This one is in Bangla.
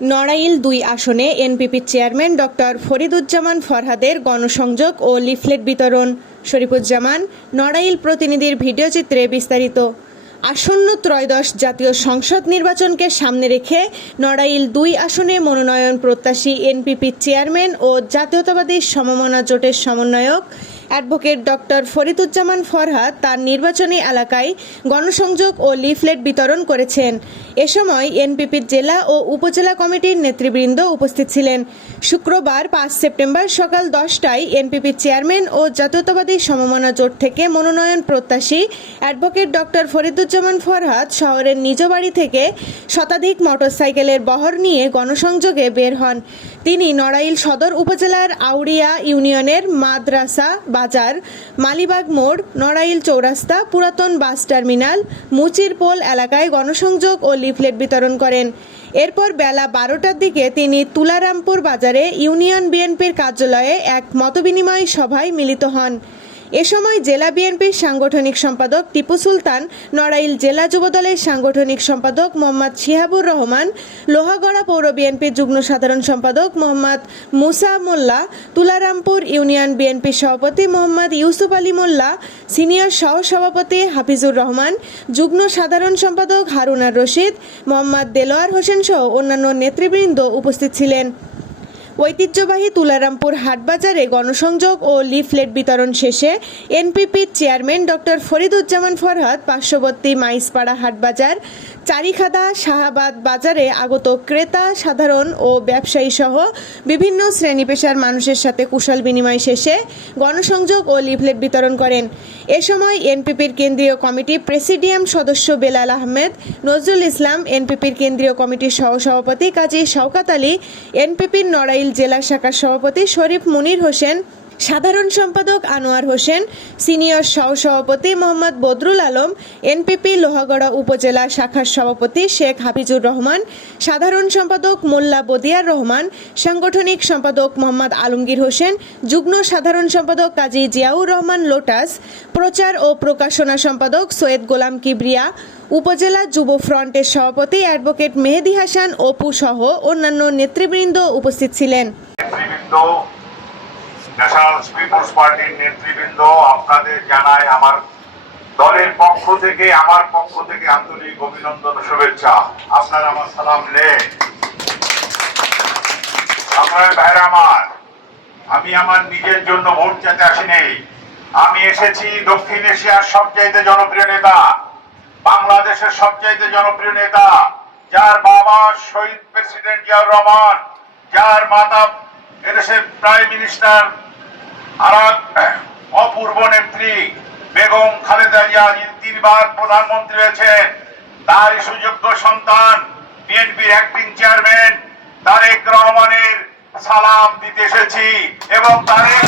নড়াইল দুই আসনে এনপিপির চেয়ারম্যান ডক্টর ফরিদুজ্জামান ফরহাদের গণসংযোগ ও লিফলেট বিতরণ। শরীফুজ্জামান, নড়াইল প্রতিনিধির ভিডিওচিত্রে বিস্তারিত। আসন্ন ত্রয়োদশ জাতীয় সংসদ নির্বাচনকে সামনে রেখে নড়াইল দুই আসনে মনোনয়ন প্রত্যাশী এনপিপির চেয়ারম্যান ও জাতীয়তাবাদী সমমনা জোটের সমন্বয়ক অ্যাডভোকেট ডক্টর ফরিদুজ্জামান ফরহাদ তার নির্বাচনী এলাকায় গণসংযোগ ও লিফলেট বিতরণ করেছেন। এ সময় এনপিপির জেলা ও উপজেলা কমিটির নেতৃবৃন্দ উপস্থিত ছিলেন। শুক্রবার পাঁচ সেপ্টেম্বর সকাল দশটায় এনপিপির চেয়ারম্যান ও জাতীয়তাবাদী সমমনা জোট থেকে মনোনয়ন প্রত্যাশী অ্যাডভোকেট ডক্টর ফরিদুজ্জামান ফরহাদ শহরের নিজ বাড়ি থেকে শতাধিক মোটরসাইকেলের বহর নিয়ে গণসংযোগে বের হন। তিনি নড়াইল সদর উপজেলার আউড়িয়া ইউনিয়নের মাদ্রাসা বাজার, মালিবাগ মোড়, নড়াইল চৌরাস্তা, পুরাতন বাস টার্মিনাল, মুচির পোল এলাকায় গণসংযোগ ও লিফলেট বিতরণ করেন। এরপর বেলা বারোটার দিকে তিনি তুলারামপুর বাজারে ইউনিয়ন বিএনপির কার্যালয়ে এক মতবিনিময় সভায় মিলিত হন। এ সময় জেলা বিএনপির সাংগঠনিক সম্পাদক টিপু সুলতান, নড়াইল জেলা যুবদলের সাংগঠনিক সম্পাদক মোহাম্মদ শিহাবুর রহমান, লোহাগড়া পৌর বিএনপির যুগ্ম সাধারণ সম্পাদক মোহাম্মদ মুসা মোল্লা, তুলারামপুর ইউনিয়ন বিএনপির সভাপতি মোহাম্মদ ইউসুফ আলী মোল্লা, সিনিয়র সহ সভাপতি হাফিজুর রহমান, যুগ্ম সাধারণ সম্পাদক হারুনার রশিদ, মোহাম্মদ দেলোয়ার হোসেন সহ অন্যান্য নেতৃবৃন্দ উপস্থিত ছিলেন। ঐতিহ্যবাহী তুলারামপুর হাটবাজারে গণসংযোগ ও লিফলেট বিতরণ শেষে এনপিপির চেয়ারম্যান ডক্টর ফরিদুজ্জামান ফরহাদ পার্শ্ববর্তী মাইসপাড়া হাটবাজার, চারিখাদা শাহাবাদ বাজারে আগত ক্রেতা, সাধারণ ও ব্যবসায়ী সহ বিভিন্ন শ্রেণি পেশার মানুষের সাথে কুশল বিনিময় শেষে গণসংযোগ ও লিফলেট বিতরণ করেন। এ সময় এনপিপির কেন্দ্রীয় কমিটি প্রেসিডিয়াম সদস্য বেলাল আহমেদ, নজরুল ইসলাম এনপিপির কেন্দ্রীয় কমিটির সহসভাপতি কাজী শওকাত আলী, এনপিপির নড়াইল জেলা শাখার সভাপতি শরীফ মুনির হোসেন সাধারণ সম্পাদক আনোয়ার হোসেন, সিনিয়র সহসভাপতি মোহাম্মদ বদরুল আলম, এনপিপি লোহাগড়া উপজেলা শাখার সভাপতি শেখ হাফিজুর রহমান, সাধারণ সম্পাদক মোল্লা বদিয়ার রহমান, সাংগঠনিক সম্পাদক মোহাম্মদ আলমগীর হোসেন, যুগ্ম সাধারণ সম্পাদক কাজী জিয়াউর রহমান লোটাস, প্রচার ও প্রকাশনা সম্পাদক সৈয়দ গোলাম কিবরিয়া, উপজেলা যুব ফ্রন্টের সভাপতি অ্যাডভোকেট মেহেদি হাসান, অপু সহ অন্যান্য নেতৃবৃন্দ উপস্থিত ছিলেন। ন্যাশনাল পিপলস পার্টির নেতৃবৃন্দ আপনাদের জানায় আমার দলের পক্ষ থেকে, আমার পক্ষ থেকে আন্তরিক অভিনন্দন শুভেচ্ছা। আপনার আমার সালাম আপনার ভাইরা আমার, আমি আমার নিজের জন্য ভোট চাইতে আসিনি। আমি এসেছি দক্ষিণ এশিয়ার সবচাইতে জনপ্রিয় নেতা, বাংলাদেশের সবচাইতে জনপ্রিয় নেতা, যার বাবা শহীদ প্রেসিডেন্ট জিয়াউর রহমান, যার মাতা এদেশের প্রাইম মিনিস্টার অপূর্ব নেত্রী বেগম খালেদা জিয়া তিনবার প্রধানমন্ত্রী হয়েছেন, তার সুযোগ্য সন্তান বিএনপির অ্যাক্টিং চেয়ারম্যান তারেক রহমানের সালাম দিতে এসেছি এবং তারেক